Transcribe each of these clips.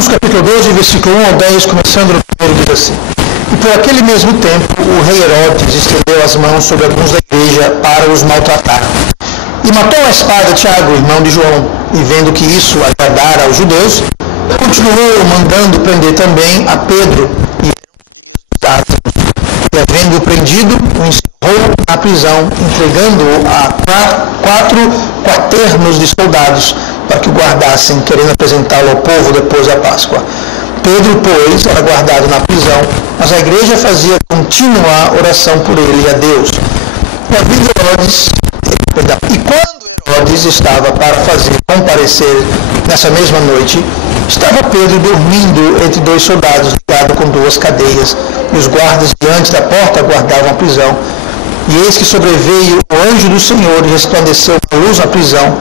Romanos capítulo 12, versículo 1 ao 10, começando no primeiro, diz assim: E por aquele mesmo tempo, o rei Herodes estendeu as mãos sobre alguns da igreja para os maltratar. E matou a espada Tiago, irmão de João, e vendo que isso agradara aos judeus, continuou mandando prender também a Pedro, e havendo prendido, o encerrou na prisão, entregando-o a 4 quaternos de soldados, para que o guardassem, querendo apresentá-lo ao povo depois da Páscoa. Pedro, pois, era guardado na prisão, mas a igreja fazia contínua oração por ele e a Deus. E quando Herodes estava para fazer comparecer nessa mesma noite, estava Pedro dormindo entre 2 soldados, ligado com 2 cadeias, e os guardas diante da porta guardavam a prisão. E eis que sobreveio o anjo do Senhor e resplandeceu a luz na prisão,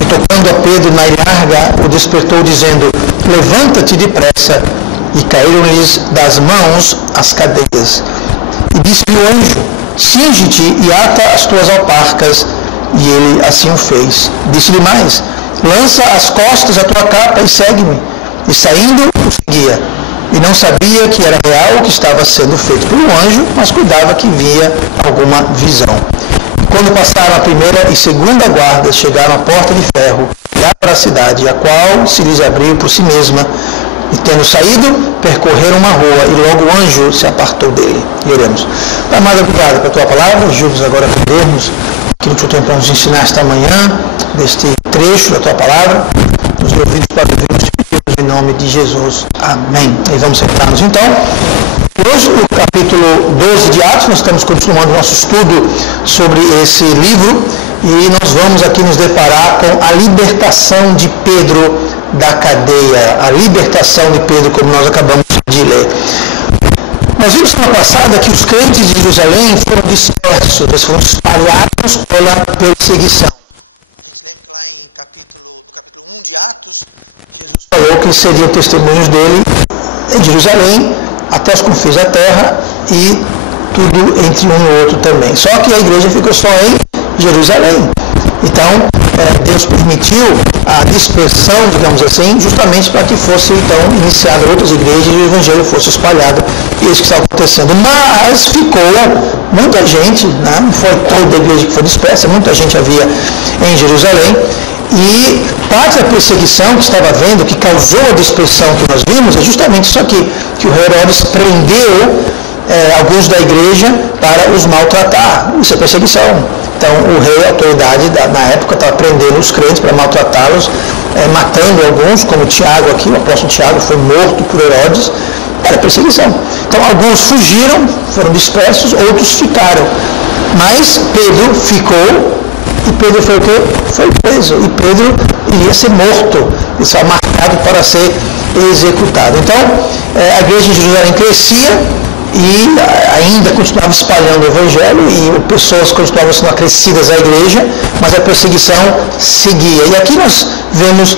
e tocando a Pedro na ilharga, o despertou, dizendo: Levanta-te depressa. E caíram-lhes das mãos as cadeias. E disse-lhe o anjo: Cinge-te e ata as tuas alparcas. E ele assim o fez. Disse-lhe mais: Lança às costas a tua capa e segue-me. E saindo, o seguia. E não sabia que era real o que estava sendo feito por um anjo, mas cuidava que via alguma visão. E quando passaram a primeira e segunda guarda, chegaram à porta de ferro, lá para a cidade, a qual se lhes abriu por si mesma. E tendo saído, percorreram uma rua, e logo o anjo se apartou dele. E oremos. Pai amado, obrigado pela tua palavra. Ajuda-nos agora a aprendermos aquilo que tu tem para nos ensinar esta manhã, deste trecho da tua palavra. Nos ouvidos para vivermos em nome de Jesus. Amém. E vamos sentar-nos então. Hoje, o capítulo 12 de Atos, nós estamos continuando nosso estudo sobre esse livro, e nós vamos aqui nos deparar com a libertação de Pedro da cadeia, a libertação de Pedro, como nós acabamos de ler. Nós vimos semana passada que os crentes de Jerusalém foram dispersos, eles foram espalhados pela perseguição. Jesus falou que seriam testemunhos dele em Jerusalém, até os confins da terra, e tudo entre um e outro também. Só que a igreja ficou só em Jerusalém. Então, Deus permitiu a dispersão, digamos assim, justamente para que fosse, então, iniciada outras igrejas e o evangelho fosse espalhado. E isso que está acontecendo. Mas ficou muita gente, né? Não foi toda a igreja que foi dispersa, muita gente havia em Jerusalém. E parte da perseguição que estava havendo, que causou a dispersão que nós vimos, é justamente isso aqui, que o rei Herodes prendeu alguns da igreja para os maltratar. Isso é perseguição. Então, o rei, a autoridade, na época, estava prendendo os crentes para maltratá-los, matando alguns, como Tiago aqui, o apóstolo Tiago foi morto por Herodes. Era perseguição. Então, alguns fugiram, foram dispersos, outros ficaram. Mas Pedro ficou, e Pedro foi o quê? Foi preso. E Pedro iria ser morto, ele estava marcado para ser executado. Então, a igreja de Jerusalém crescia, e ainda continuava espalhando o evangelho, e pessoas continuavam sendo acrescidas à igreja, mas a perseguição seguia. E aqui nós vemos,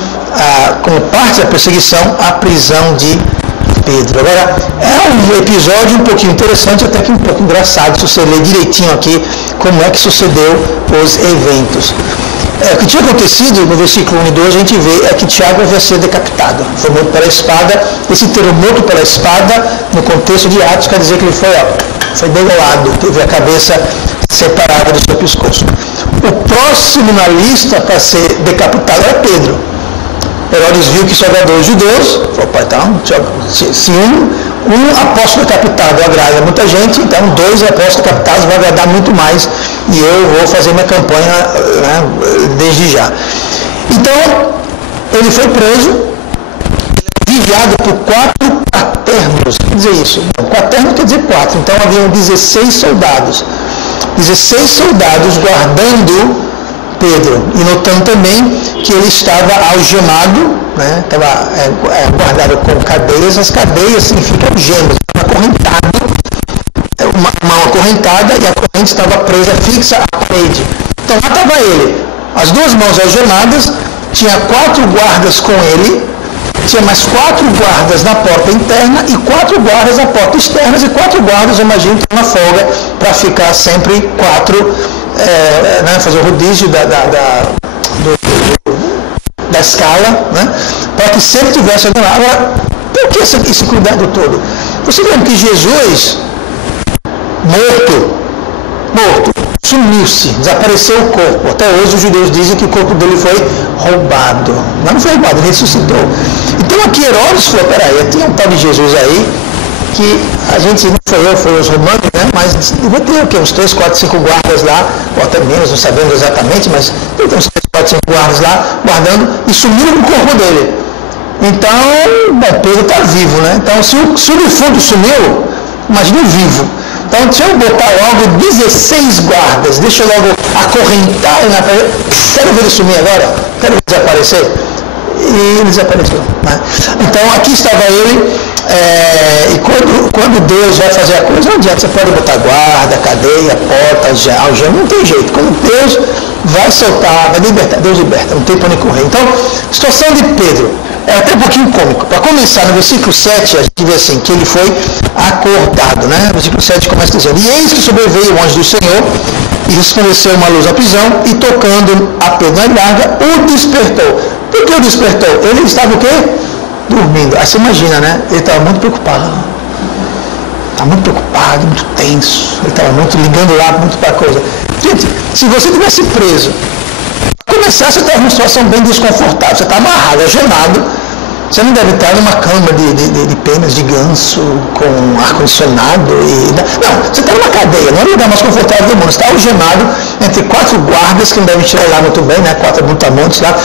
como parte da perseguição, a prisão de Pedro. Agora, é um episódio um pouquinho interessante, até que um pouco engraçado, se você ler direitinho aqui como é que sucedeu os eventos. O que tinha acontecido no versículo 1 e 2, a gente vê que Tiago havia sido decapitado, foi morto pela espada. Esse termo morto pela espada, no contexto de Atos, quer dizer que ele foi degolado, teve a cabeça separada do seu pescoço. O próximo na lista para ser decapitado era Pedro. Herodes viu que isso agradou os judeus, falou: pai, então, se um apóstolo decapitado agrada muita gente, então 2 apóstolos decapitados vai agradar muito mais, e eu vou fazer minha campanha, né, desde já. Então, ele foi preso, vigiado por 4 quaternos. Quer dizer isso? Quaterno quer dizer 4, então haviam 16 soldados. 16 soldados guardando Pedro, e notando também que ele estava algemado, né? Estava guardado com cadeias. As cadeias significam gemas, uma acorrentada, e a corrente estava presa fixa à parede. Então lá estava ele, as 2 mãos algemadas, tinha 4 guardas com ele, tinha mais 4 guardas na porta interna e 4 guardas na porta externa, e 4 guardas, eu imagino, na folga, para ficar sempre 4, fazer o rodízio da escala, né? Para que sempre tivesse alguém lá. Agora, por que esse cuidado todo? Você lembra que Jesus, morto, sumiu-se, desapareceu o corpo. Até hoje os judeus dizem que o corpo dele foi roubado. Mas não foi roubado, ele ressuscitou. Então aqui Herodes falou, peraí, tinha um tal de Jesus aí, que a gente não foi os romanos, né? Mas devia ter o quê? Uns 3, 4, 5 guardas lá, ou até menos, não sabemos exatamente, mas tem uns 3, 4, 5 guardas lá, guardando, e sumiram com o corpo dele. Então, bom, Pedro está vivo, né? Então, se o defunto sumiu, imagine o vivo. Então, deixa eu botar logo 16 guardas, deixa eu logo acorrentar, quero ver ele sumir agora, quero ver ele desaparecer. E ele desapareceu. Né? Então, aqui estava ele, e quando Deus vai fazer a coisa, não adianta, você pode botar guarda, cadeia, porta, algema, não tem jeito. Quando Deus vai soltar, vai libertar, Deus liberta, não tem para onde correr. Então, situação de Pedro, é até um pouquinho cômico. Para começar, no versículo 7, a gente vê assim, que ele foi acordado, né? No versículo 7 começa dizendo, e eis que sobreveio o anjo do Senhor, e resplandeceu uma luz à prisão, e tocando a Pedro na larga, o despertou. Por que o despertou? Ele estava o quê? Dormindo. Aí você imagina, né? Ele estava muito preocupado. Estava muito preocupado, muito tenso. Ele estava muito ligando lá, muito para a coisa. Gente, se você tivesse preso, começar, você estava numa situação bem desconfortável. Você está amarrado, algemado. Você não deve estar numa cama de penas de ganso, com ar-condicionado. Não, você está numa cadeia, não é o lugar mais confortável do mundo. Você está algemado entre 4 guardas, que não devem tirar lá muito bem, né? 4 brutamontes lá.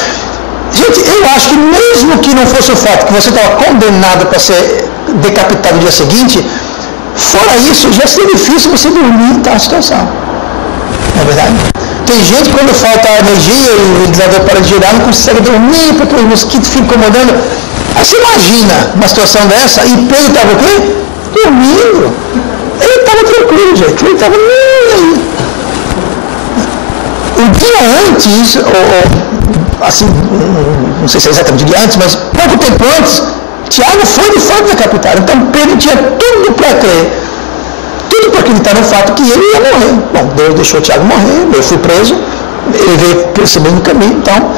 Gente, eu acho que mesmo que não fosse o fato que você estava condenado para ser decapitado no dia seguinte, fora isso, já seria difícil você dormir em tal situação. Não é verdade? Tem gente que quando falta energia e o ventilador para de girar, não consegue dormir porque os mosquitos ficam incomodando. Aí você imagina uma situação dessa, e Pedro estava o quê? Dormindo. Ele estava tranquilo, gente. Ele estava nem aí. Um dia antes, assim, não sei se é exatamente o dia antes, mas pouco tempo antes, Tiago foi de fato decapitado. Então Pedro tinha tudo para crer, tudo para acreditar no fato que ele ia morrer. Bom, Deus deixou Tiago morrer, eu fui preso, ele veio pelo mesmo caminho, então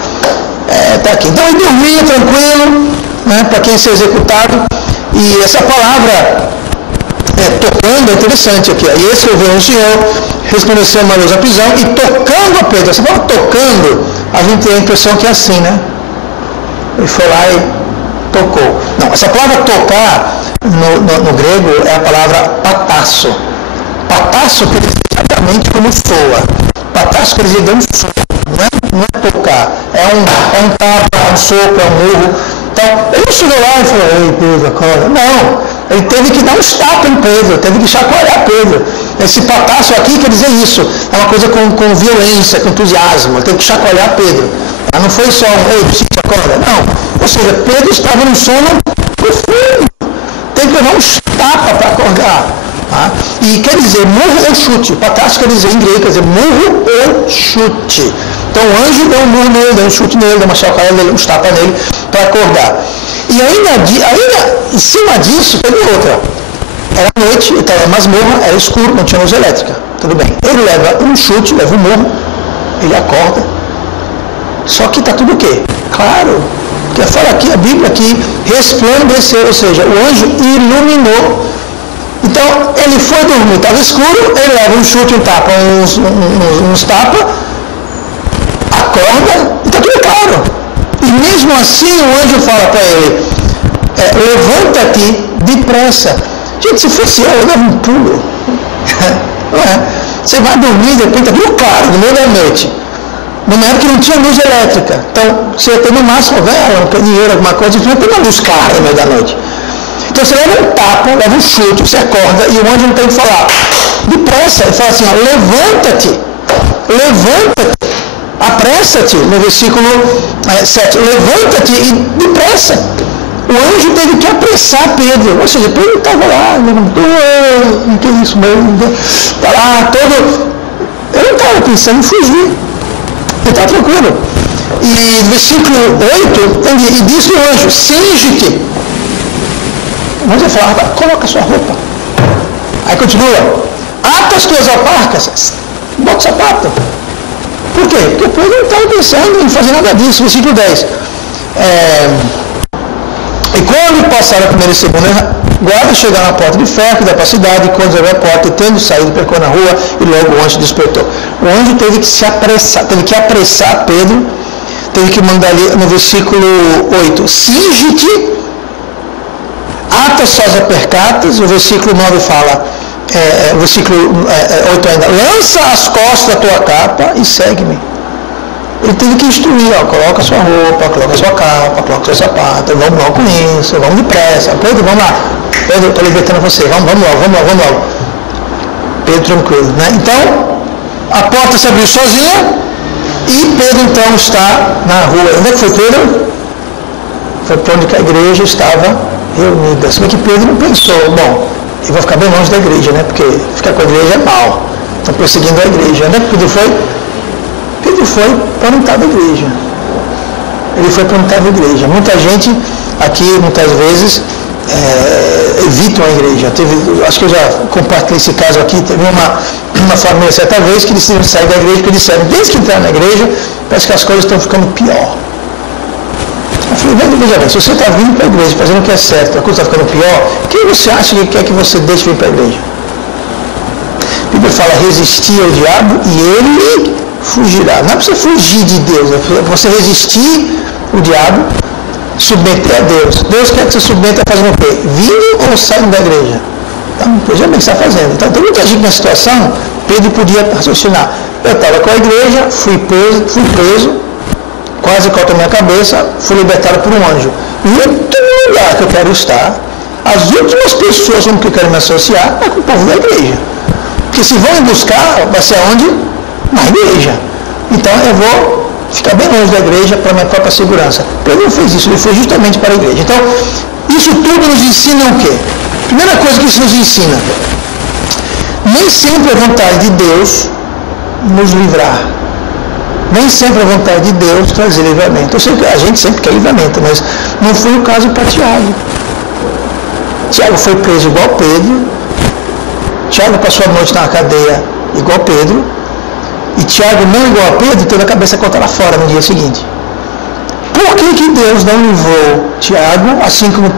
está aqui. Então ele dormia tranquilo, né, para quem ia ser executado, e essa palavra tocando é interessante aqui. E esse eu vejo o Senhor, resplandeceu uma luz à prisão, e tocando a Pedro. Essa palavra tocando, a gente tem a impressão que é assim, né? Ele foi lá e tocou. Não, essa palavra tocar, no grego, é a palavra patasso. Patasso quer dizer exatamente como soa. Patasso quer dizer dar um soco, não é tocar. É um tapa, é um soco, é um murro. Então, ele não chegou lá e falou, ei Pedro, acorda. Não, ele teve que dar uns tapas em Pedro, teve que chacoalhar Pedro. Esse patasso aqui quer dizer isso, é uma coisa com violência, com entusiasmo, ele teve que chacoalhar Pedro. Não foi só um, ei, psique, acorda. Não, ou seja, Pedro estava num sono profundo, teve que dar uns tapas para acordar. Tá? E quer dizer murro ou chute, patasso quer dizer em grego, quer dizer murro ou chute. Então o anjo deu um murro nele, deu um chute nele, deu uma chacoalhada nele, uns tapas nele para acordar. E ainda em cima disso, teve outra. Era noite, ele estava na masmorra, era escuro, não tinha luz elétrica. Tudo bem. Ele leva um chute, leva um murro, ele acorda. Só que está tudo o quê? Claro. Porque fala aqui, a Bíblia aqui, resplandeceu, ou seja, o anjo iluminou. Então, ele foi dormir, estava escuro, ele leva um chute, um tapa, uns tapas, acorda, e está tudo claro. E mesmo assim, o anjo fala para ele, levanta-te depressa. Gente, se fosse eu dava um pulo. Não é? Você vai dormir, de repente, está tudo claro, no meio da noite. Numa época que não tinha luz elétrica. Então, você ia ter no máximo vela, um candeeiro, alguma coisa, você não tem uma luz clara no meio da noite. Então você leva um tapa, leva um chute, você acorda, e o anjo não tem que falar depressa. Ele fala assim, ó, levanta-te, apressa-te, no versículo 7, levanta-te e depressa. O anjo teve que apressar Pedro, ou seja, Pedro estava lá, levantou, não tem isso mesmo, está lá todo, ele não estava pensando em fugir, ele estava tranquilo. E no versículo 8, e disse o anjo, cinge-te. O anjo falava, coloca a sua roupa. Aí continua, ata as tuas alparcas, bota o sapato. Por quê? Porque o Pedro não estava pensando em fazer nada disso. Versículo 10. E quando passaram a primeira e segunda guarda, chegaram à porta de ferro da cidade, e quando abriu a porta, e tendo saído, percorreu na rua, e logo o anjo despertou. O anjo teve que se apressar, teve que apressar Pedro, teve que mandar ali no versículo 8, cinge-te, ata suas apercatas, o versículo 9 fala, o versículo 8 ainda, lança as costas da tua capa e segue-me. Ele teve que instruir, coloca sua roupa, coloca sua capa, coloca seu sapato, vamos logo com isso, vamos depressa, Pedro, vamos lá, Pedro, estou libertando você, vamos logo. Pedro tranquilo, né? Então, a porta se abriu sozinha e Pedro então está na rua. Onde é que foi Pedro? Foi para onde a igreja estava reunida. Se bem que Pedro não pensou, bom, eu vou ficar bem longe da igreja, né? Porque ficar com a igreja é mal. Estão perseguindo a igreja. Onde é que Pedro foi? Pedro foi para onde estava a igreja. Ele foi para onde estava a igreja. Muita gente aqui, muitas vezes, evitam a igreja. Acho que eu já compartilhei esse caso aqui. Teve uma família certa vez que decidiram sair da igreja, porque disseram, desde que entraram na igreja, parece que as coisas estão ficando pior. Eu falei, veja bem, se você está vindo para a igreja fazendo o que é certo, a coisa está ficando pior, quem você acha que quer que você deixe vir para a igreja? A Bíblia fala, resistir ao diabo e ele fugirá. Não é para você fugir de Deus, é para você resistir o diabo, submeter a Deus. Deus quer que você submeta fazendo o quê? Vindo ou saindo da igreja? Então, veja bem o que você está fazendo. Então, tem muita gente na situação, Pedro podia raciocinar. Eu estava com a igreja, fui preso, quase cortou minha cabeça, fui libertado por um anjo. E em todo lugar que eu quero estar, as últimas pessoas com que eu quero me associar é com o povo da igreja. Porque se vão me buscar, vai ser aonde? Na igreja. Então eu vou ficar bem longe da igreja para minha própria segurança. Pedro não fez isso, ele foi justamente para a igreja. Então, isso tudo nos ensina o quê? Primeira coisa que isso nos ensina, nem sempre a vontade de Deus nos livrar. Nem sempre a vontade de Deus trazer livramento. Eu sei que a gente sempre quer livramento, mas não foi o caso para Tiago. Tiago foi preso igual Pedro. Tiago passou a noite na cadeia igual Pedro. E Tiago, não igual a Pedro, teve a cabeça cortada fora no dia seguinte. Por que Deus não livrou Tiago, assim como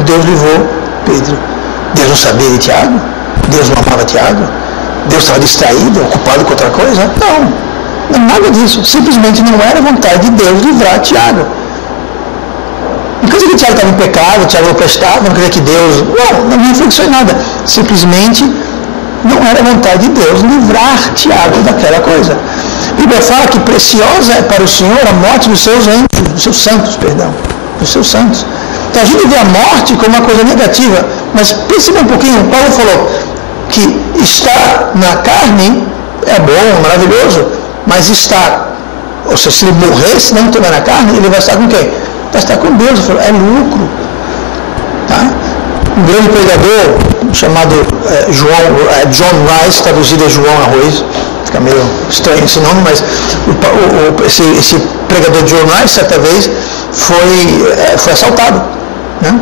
Deus livrou Pedro? Deus não sabia de Tiago? Deus não amava Tiago? Deus estava distraído, ocupado com outra coisa? Não, nada disso. Simplesmente não era vontade de Deus livrar Tiago. Não quer dizer que Tiago estava em pecado, Tiago não prestava, não quer dizer que Deus... Não foi isso em nada. Simplesmente não era vontade de Deus livrar Tiago daquela coisa. A Bíblia fala que preciosa é para o Senhor a morte dos seus anjos, dos seus santos. Então a gente vê a morte como uma coisa negativa, mas pense um pouquinho, Paulo falou que estar na carne é bom, maravilhoso, mas ou seja, se ele morrer, se não estiver na carne, ele vai estar com quem? Vai estar com Deus. Falou, é lucro. Tá? Um grande pregador chamado John Rice, traduzido a João Arroz, fica meio estranho esse nome, mas esse pregador John Rice, certa vez, foi assaltado. Né?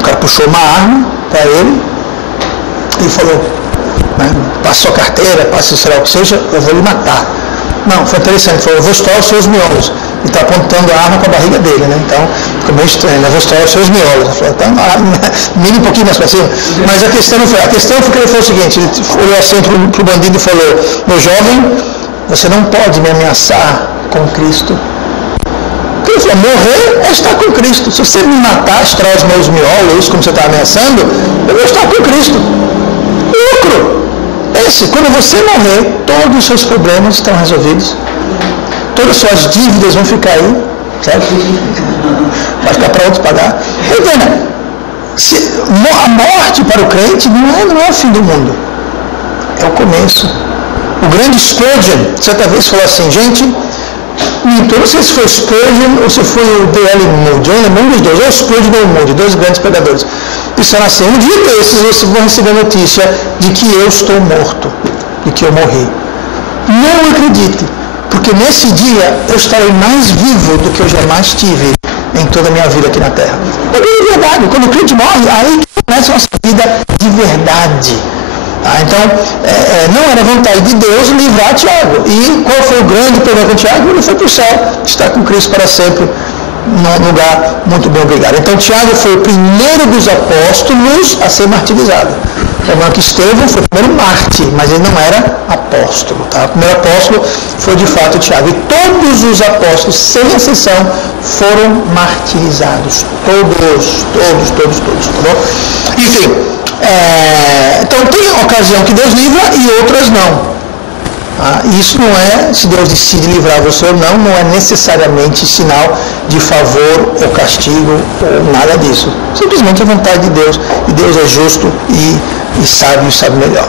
O cara puxou uma arma para ele e falou, né, passa sua carteira, passa sei lá o que seja, eu vou lhe matar. Não, foi interessante, falou, eu vou estourar os seus miolos. E está apontando a arma para a barriga dele, né? Então, ficou meio estranho, eu vou estourar os seus miolos. Eu falei, então, mira um pouquinho mais para cima. Mas a questão foi que ele falou o seguinte, ele olhou assim para o bandido e falou, meu jovem, você não pode me ameaçar com Cristo. Ele falou, morrer é estar com Cristo. Se você me matar, estourar os meus miolos, como você está ameaçando, eu vou estar com Cristo. Lucro. Quando você morrer, todos os seus problemas estão resolvidos. Todas as suas dívidas vão ficar aí, certo? Vai ficar para outros pagar. Entenda, a morte para o crente não é o fim do mundo. É o começo. O grande Spurgeon, certa vez, falou assim, gente, não sei se foi Spurgeon ou se foi o D.L. Moody, um dos dois, ou Spurgeon ou Moody, dois grandes pregadores. Disseram assim, um dia desses vocês vão receber a notícia de que eu estou morto, de que eu morri. Não acredite, porque nesse dia eu estarei mais vivo do que eu jamais tive em toda a minha vida aqui na Terra. É bem verdade, quando o crente morre, aí começa a nossa vida de verdade. Então, não era vontade de Deus livrar Tiago. E qual foi o grande problema com Tiago? Ele foi para o céu, está com Cristo para sempre, num lugar muito bem obrigado. Então, Tiago foi o primeiro dos apóstolos a ser martirizado. Lembrando que Estevão foi o primeiro mártir, mas ele não era apóstolo. Tá? O primeiro apóstolo foi de fato Tiago. E todos os apóstolos, sem exceção, foram martirizados. Todos. Tá bom? Enfim, então tem ocasião que Deus livra e outras não. Isso não é, se Deus decide livrar você ou não é necessariamente sinal de favor ou castigo ou nada disso. Simplesmente a vontade de Deus, e Deus é justo e sabe melhor.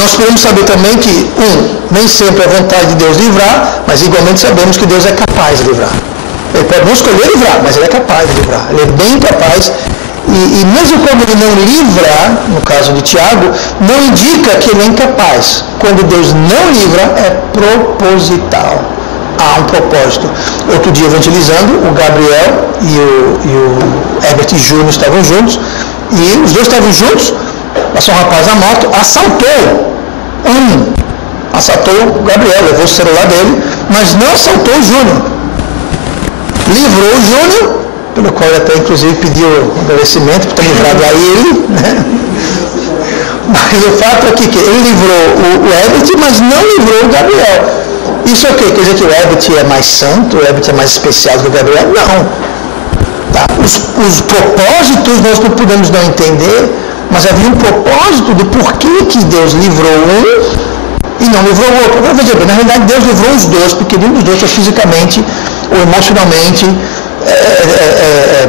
Nós podemos saber também que, nem sempre é a vontade de Deus livrar, mas igualmente sabemos que Deus é capaz de livrar. Ele pode não escolher livrar, mas ele é capaz de livrar. Ele é bem capaz. E mesmo quando ele não livra, no caso de Tiago, não indica que ele é incapaz. Quando Deus não livra, é proposital. Há um propósito. Outro dia, evangelizando, o Gabriel e o Herbert Júnior estavam juntos, e os dois estavam juntos, passou um rapaz na moto, assaltou o Gabriel, levou o celular dele, mas não assaltou o Júnior. Livrou o Júnior, pelo qual ele até inclusive pediu agradecimento por ter livrado a ele, né? Mas o fato é que ele livrou o Herbert, mas não livrou o Gabriel. Isso é o quê? Quer dizer que o Herbert é mais santo, o Herbert é mais especial do que o Gabriel? Não. Tá? Os propósitos nós não podemos não entender, mas havia um propósito do porquê que Deus livrou um e não livrou o outro. Agora, veja bem, na realidade Deus livrou os dois, porque nenhum dos dois está fisicamente ou emocionalmente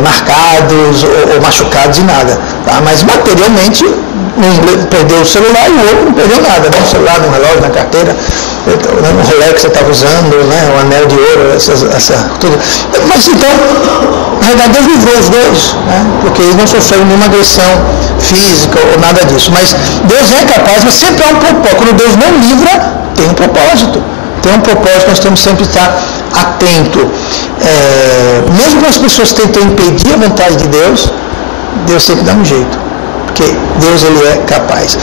marcados ou machucados e nada, tá? Mas materialmente um perdeu o celular e o outro não perdeu nada, né? O celular, no relógio, na carteira, no Rolex que você estava usando, né? O anel de ouro, tudo. Mas então, na verdade Deus livrou os dois, né? Porque eles não sofreram nenhuma agressão física ou nada disso. Mas Deus é capaz, mas sempre há um propósito. Quando Deus não livra, tem um propósito. Tem um propósito, nós temos sempre que estar atento. Mesmo que as pessoas tentam impedir a vontade de Deus, Deus sempre dá um jeito, porque Deus ele é capaz.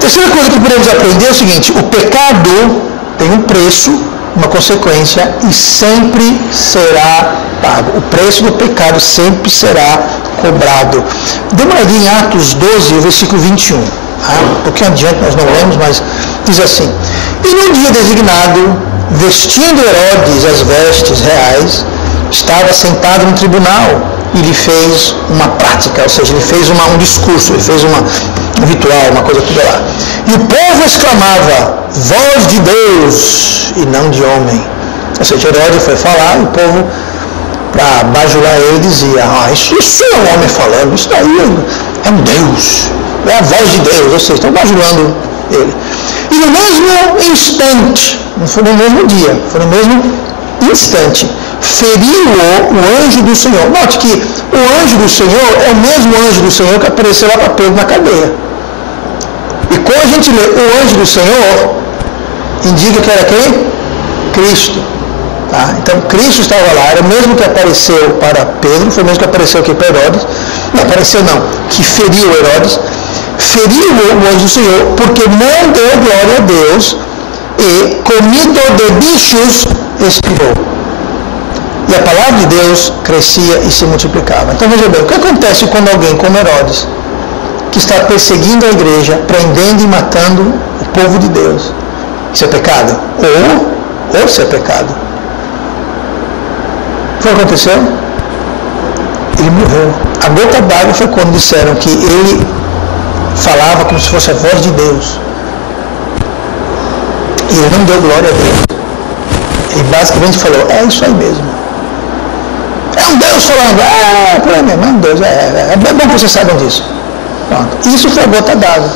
Terceira coisa que podemos aprender é o seguinte: o pecado tem um preço, uma consequência, e sempre será pago. O preço do pecado sempre será cobrado. Dê uma olhadinha em Atos 12, versículo 21. Um pouquinho adiante, nós não lemos, mas diz assim: e num dia designado, vestindo Herodes as vestes reais, estava sentado no tribunal e lhe fez uma prática, ou seja, ele fez um discurso, ele fez um ritual, uma coisa toda lá. E o povo exclamava: voz de Deus e não de homem. Ou seja, Herodes foi falar e o povo, para bajular ele, dizia: isso é um homem falando, isso daí é um Deus, é a voz de Deus. Ou seja, estão bajulando ele. E no mesmo instante, não foi no mesmo dia, foi no mesmo instante, feriu-o o anjo do Senhor. Note que o anjo do Senhor é o mesmo anjo do Senhor que apareceu lá para Pedro na cadeia. E quando a gente lê o anjo do Senhor, indica que era quem? Cristo. Tá? Então Cristo estava lá, era o mesmo que apareceu para Pedro, foi o mesmo que apareceu aqui para Herodes. Não apareceu não, que feriu Herodes. Feriu o anjo do Senhor, porque não deu glória a Deus, e comido de bichos expirou. E a palavra de Deus crescia e se multiplicava. Então veja bem, o que acontece quando alguém como Herodes, que está perseguindo a igreja, prendendo e matando o povo de Deus, isso é pecado? Ou isso é pecado? O que aconteceu? Ele morreu. A gota d'água foi quando disseram que ele falava como se fosse a voz de Deus. E ele não deu glória a Deus. Ele basicamente falou: é isso aí mesmo. É um Deus falando, por aí mesmo, é um Deus, é bom que vocês saibam disso. Pronto. Isso foi a gota d'água.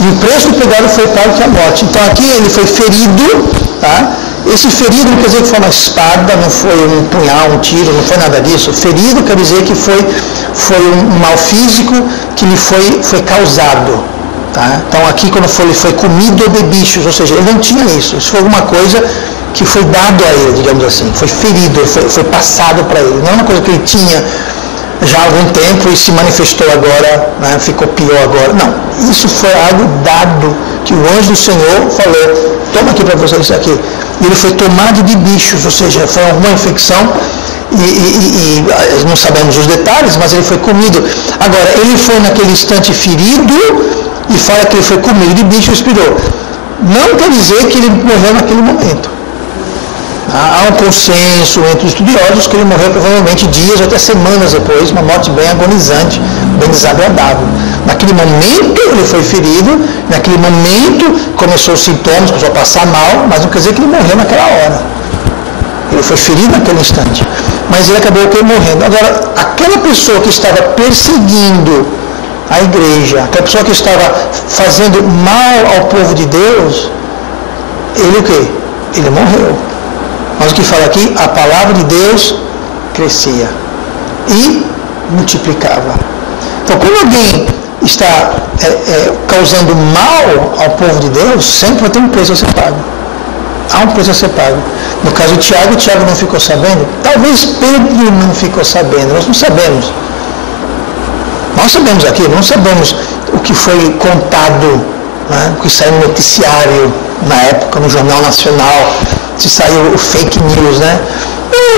E o preço do pecado foi pago que a morte. Então aqui ele foi ferido, tá? Esse ferido não quer dizer que foi uma espada, não foi um punhal, um tiro, não foi nada disso. Ferido quer dizer que foi um mal físico que lhe foi causado. Tá? Então aqui quando ele foi comido de bichos, ou seja, ele não tinha isso. Isso foi alguma coisa que foi dado a ele, digamos assim. Foi ferido, foi passado para ele. Não é uma coisa que ele tinha já há algum tempo e se manifestou agora, né, ficou pior agora. Não, isso foi algo dado, que o anjo do Senhor falou, toma aqui para você isso aqui. E ele foi tomado de bichos, ou seja, foi uma infecção, e não sabemos os detalhes, mas ele foi comido. Agora, ele foi naquele instante ferido, e fala que ele foi comido de bicho e expirou. Não quer dizer que ele morreu naquele momento. Há um consenso entre os estudiosos que ele morreu provavelmente dias ou até semanas depois, uma morte bem agonizante, bem desagradável. Naquele momento ele foi ferido, naquele momento começou os sintomas, começou a passar mal, mas não quer dizer que ele morreu naquela hora. Ele foi ferido naquele instante, mas ele acabou morrendo. Agora, aquela pessoa que estava perseguindo a igreja, aquela pessoa que estava fazendo mal ao povo de Deus, ele o quê? Ele morreu. Mas o que fala aqui, a palavra de Deus crescia e multiplicava. Então, quando alguém está causando mal ao povo de Deus, sempre vai ter um preço a ser pago. Há um preço a ser pago. No caso de Tiago, Tiago não ficou sabendo. Talvez Pedro não ficou sabendo. Nós não sabemos. Nós sabemos aqui, não sabemos o que foi contado, né, o que saiu no noticiário na época, no Jornal Nacional, se saiu o fake news, né?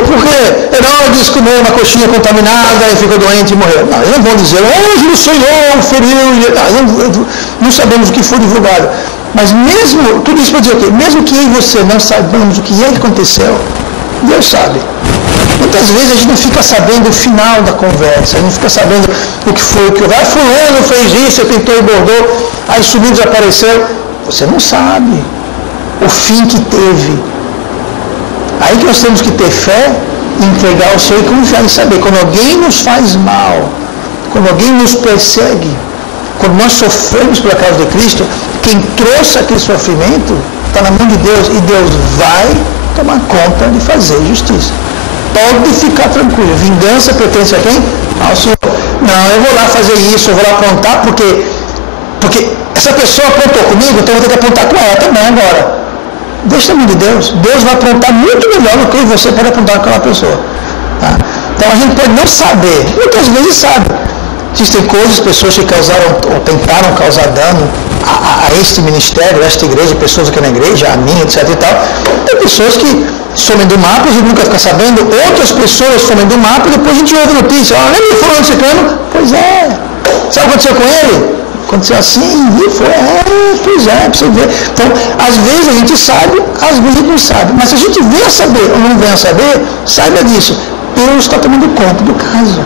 Porque Herodes comeu uma coxinha contaminada e ficou doente e morreu. Não, eles não vão dizer, hoje o Senhor feriu, não sabemos o que foi divulgado. Mas mesmo, tudo isso para dizer o quê? Mesmo que eu e você não saibamos o que é que aconteceu, Deus sabe. Muitas vezes a gente não fica sabendo o final da conversa, a gente não fica sabendo o que foi, fulano fez isso, pintou e bordou, aí sumiu, desapareceu. Você não sabe o fim que teve. Aí que nós temos que ter fé, entregar ao Senhor e confiar em saber. Quando alguém nos faz mal, quando alguém nos persegue, quando nós sofremos pela causa de Cristo, quem trouxe aquele sofrimento está na mão de Deus e Deus vai tomar conta de fazer justiça. Pode ficar tranquilo. Vingança pertence a quem? Ao Senhor. Não, eu vou lá fazer isso, eu vou lá apontar porque essa pessoa apontou comigo, então eu vou ter que apontar com ela também agora. Deixa na mão de Deus. Deus vai apontar muito melhor do que você pode apontar com aquela pessoa. Tá? Então a gente pode não saber, muitas vezes sabe. Existem coisas, pessoas que causaram ou tentaram causar dano a este ministério, a esta igreja, pessoas aqui na igreja, a mim, etc e tal. Tem pessoas que somem do mapa e a gente nunca fica sabendo, outras pessoas somem do mapa e depois a gente ouve notícia. Lembra de fulano ciclano? Pois é. Sabe o que aconteceu com ele? Aconteceu assim, e foi, pois é, para você ver. Então, às vezes a gente sabe, às vezes a gente não sabe. Mas se a gente vem a saber ou não vem a saber, saiba disso. Deus está tomando conta do caso.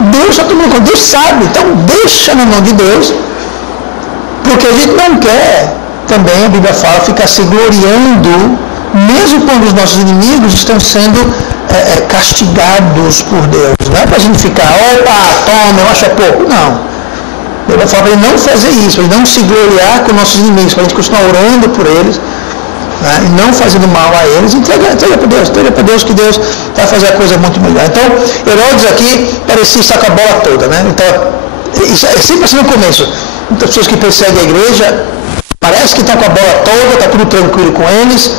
Deus está tomando conta, Deus sabe. Então, deixa na mão de Deus, porque a gente não quer, também a Bíblia fala, ficar se gloriando, mesmo quando os nossos inimigos estão sendo castigados por Deus. Não é para a gente ficar, opa, toma, eu acho pouco. Não. Ele vai falar para ele não fazer isso, para ele não se gloriar com nossos inimigos, para a gente continuar orando por eles, né, e não fazendo mal a eles. Entrega para Deus que Deus vai fazer a coisa muito melhor. Então, Herodes aqui parecia estar com a bola toda, né? Então, isso é sempre assim no começo. Muitas pessoas que perseguem a igreja, parece que estão com a bola toda, está tudo tranquilo com eles,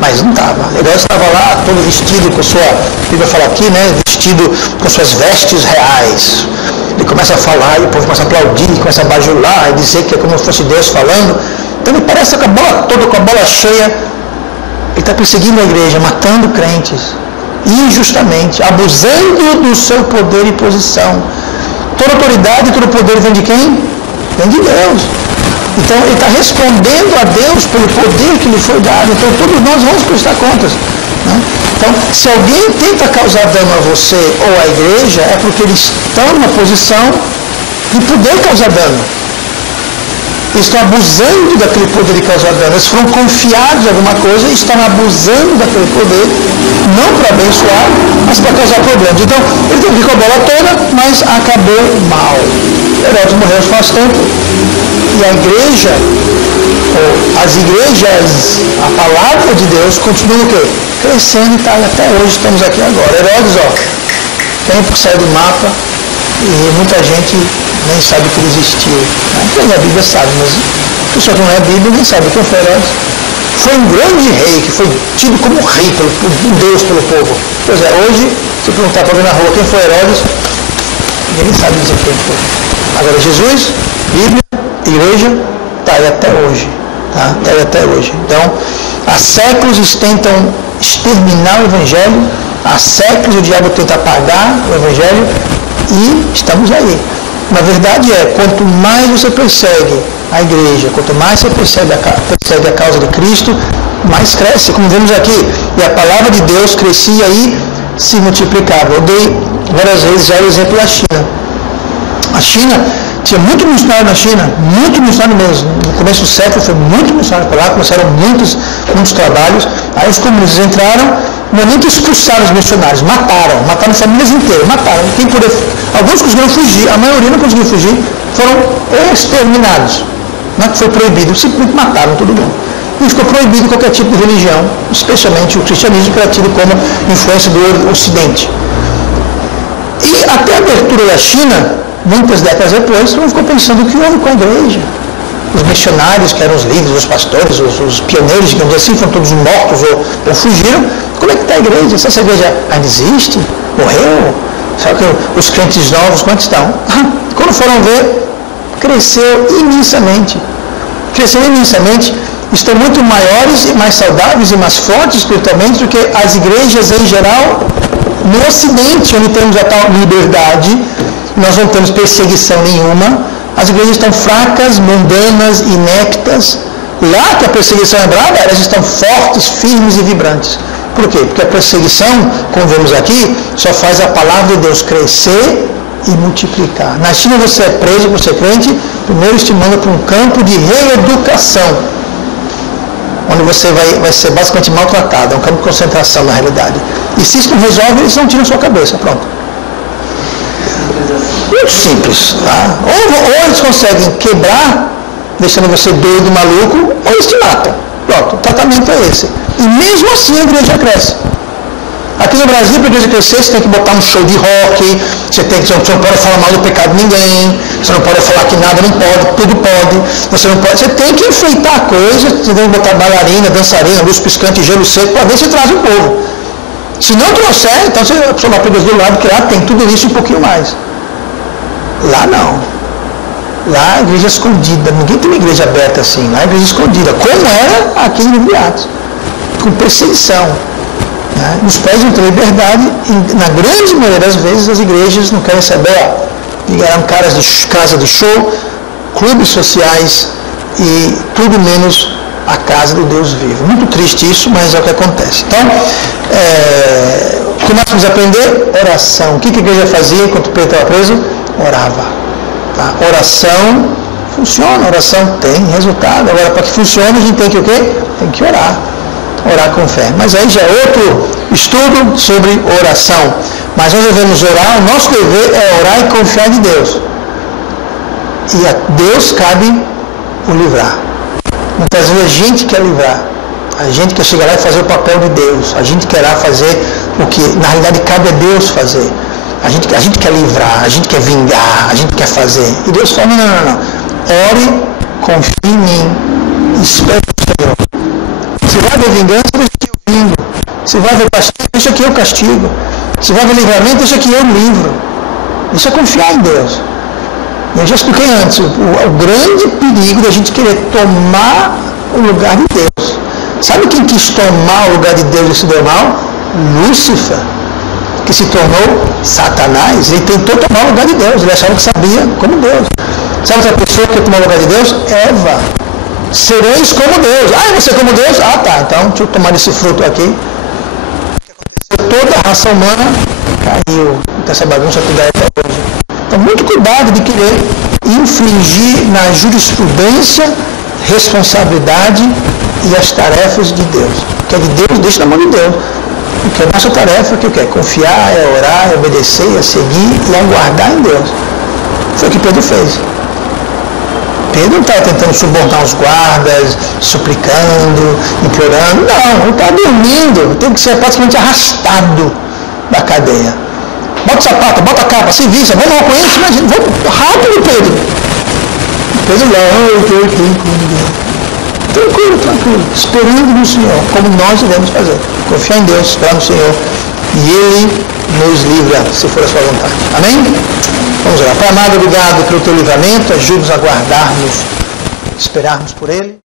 mas não estava. Herodes estava lá, todo vestido com sua, a Bíblia fala aqui, né? Vestido com suas vestes reais. Ele começa a falar, e o povo começa a aplaudir, começa a bajular, e dizer que é como se fosse Deus falando. Então ele parece com a bola toda, com a bola cheia. Ele está perseguindo a igreja, matando crentes, injustamente, abusando do seu poder e posição. Toda autoridade e todo poder vem de quem? Vem de Deus. Então ele está respondendo a Deus pelo poder que lhe foi dado. Então todos nós vamos prestar contas, né? Então, se alguém tenta causar dano a você ou à igreja, é porque eles estão numa posição de poder causar dano. Eles estão abusando daquele poder de causar dano. Eles foram confiados em alguma coisa e estão abusando daquele poder, não para abençoar, mas para causar problemas. Então, ele teve com a bola toda, mas acabou mal. Herodes morreu faz tempo. E a igreja, ou as igrejas, a palavra de Deus continua o quê? Crescendo e tal, até hoje estamos aqui agora. Herodes, tempo saiu do mapa e muita gente nem sabe que ele existiu. Né? Quem é a Bíblia sabe, mas a pessoa que não é a Bíblia nem sabe quem foi Herodes. Foi um grande rei, que foi tido como rei por Deus, pelo povo. Pois é, hoje Se perguntar para alguém na rua quem foi Herodes, ninguém sabe dizer quem foi. Agora Jesus, Bíblia, igreja, está aí até hoje. Tá? Está aí até hoje. Então, há séculos eles tentam exterminar o Evangelho, há séculos o diabo tenta apagar o Evangelho e estamos aí. Na verdade quanto mais você persegue a igreja, quanto mais você persegue a causa de Cristo, mais cresce, como vemos aqui. E a palavra de Deus crescia e se multiplicava. Eu dei várias vezes já o exemplo da China. A China tinha muito missionário na China, muito missionário mesmo. No começo do século foi muito missionário para lá, começaram muitos trabalhos. Aí os comunistas entraram, não é nem que expulsaram os missionários, mataram famílias inteiras, mataram. Alguns conseguiram fugir, a maioria não conseguiu fugir, foram exterminados. Não é que foi proibido, simplesmente mataram todo mundo. E ficou proibido qualquer tipo de religião, especialmente o cristianismo, que era tido como influência do Ocidente. E até a abertura da China, muitas décadas depois, todo mundo ficou pensando o que houve com a igreja. Os missionários, que eram os líderes, os pastores, os pioneiros, digamos assim, foram todos mortos ou fugiram. Como é que está a igreja? Essa igreja ainda existe? Morreu? Sabe que os crentes novos, quantos estão? Quando foram ver, cresceu imensamente. Cresceu imensamente. Estão muito maiores e mais saudáveis e mais fortes espiritualmente do que as igrejas em geral no Ocidente, onde temos a tal liberdade. Nós não temos perseguição nenhuma. As igrejas estão fracas, mundanas, ineptas. Lá que a perseguição é brava, elas estão fortes, firmes e vibrantes. Por quê? Porque a perseguição, como vemos aqui, só faz a palavra de Deus crescer e multiplicar. Na China você é preso por ser crente, primeiro te manda para um campo de reeducação, onde você vai ser basicamente maltratado, é um campo de concentração na realidade. E se isso não resolve, eles não tiram sua cabeça, pronto. Muito simples. Tá? Ou eles conseguem quebrar, deixando você doido, maluco, ou eles te matam. Pronto, o tratamento é esse. E mesmo assim a igreja cresce. Aqui no Brasil, para a igreja crescer, você tem que botar um show de rock, você não pode falar mal do pecado de ninguém, você não pode falar que nada não pode, tudo pode. Você tem que enfeitar a coisa, você tem que botar bailarina, dançarina, luz piscante, gelo seco, para ver se traz o povo. Se não trouxer, então a pessoa vai para do lado, que lá tem tudo isso e um pouquinho mais. Lá não. Lá a igreja escondida. Ninguém tem uma igreja aberta assim. Lá a igreja escondida. Como era aqui em Atos. Com perseguição. Né? Nos países não tem liberdade. E, na grande maioria das vezes as igrejas não querem saber. Ligaram casa de show, clubes sociais e tudo menos a casa do Deus vivo. Muito triste isso, mas é o que acontece. Então, o que nós vamos aprender? Oração. O que a igreja fazia enquanto Pedro estava preso? Orava. Tá? Oração funciona, oração tem resultado. Agora, para que funcione, a gente tem que o quê? Tem que orar. Orar com fé. Mas aí já é outro estudo sobre oração. Mas nós devemos orar, o nosso dever é orar e confiar em Deus. E a Deus cabe o livrar. Muitas vezes a gente quer livrar. A gente quer chegar lá e fazer o papel de Deus. A gente quer lá fazer o que na realidade cabe a Deus fazer. A gente quer livrar, a gente quer vingar, a gente quer fazer. E Deus fala, não. Ore, confie em mim, espere o Senhor. Se vai haver vingança, deixa que eu vingo. Se vai haver castigo, deixa que eu castigo. Se vai haver livramento, deixa que eu livro. Isso é confiar em Deus. Eu já expliquei antes, o grande perigo da gente querer tomar o lugar de Deus. Sabe quem quis tomar o lugar de Deus e se deu mal? Lúcifer, que se tornou Satanás. Ele tentou tomar o lugar de Deus, ele achava que sabia como Deus. Sabe outra pessoa que tomou o lugar de Deus? Eva. Sereis como Deus. Você é como Deus? Tá, então deixa eu tomar esse fruto aqui. Toda a raça humana caiu dessa bagunça que dá até hoje. Então, muito cuidado de querer infringir na jurisprudência, responsabilidade e as tarefas de Deus. O que é de Deus, deixa na mão de Deus. Porque a nossa tarefa é confiar, é orar, é obedecer, é seguir e aguardar em Deus. Foi o que Pedro fez. Pedro não estava tentando subornar os guardas, suplicando, implorando. Não, ele estava dormindo. Teve que ser praticamente arrastado da cadeia. Bota o sapato, bota a capa, se vista, vamos lá com isso, imagina, vamos rápido, Pedro. Pedro lá, tranquilo, esperando no Senhor, como nós devemos fazer. Confiar em Deus, esperar no Senhor e Ele nos livra, se for a sua vontade. Amém? Vamos orar. Pai amado, obrigado pelo teu livramento, ajuda-nos a guardarmos, esperarmos por Ele.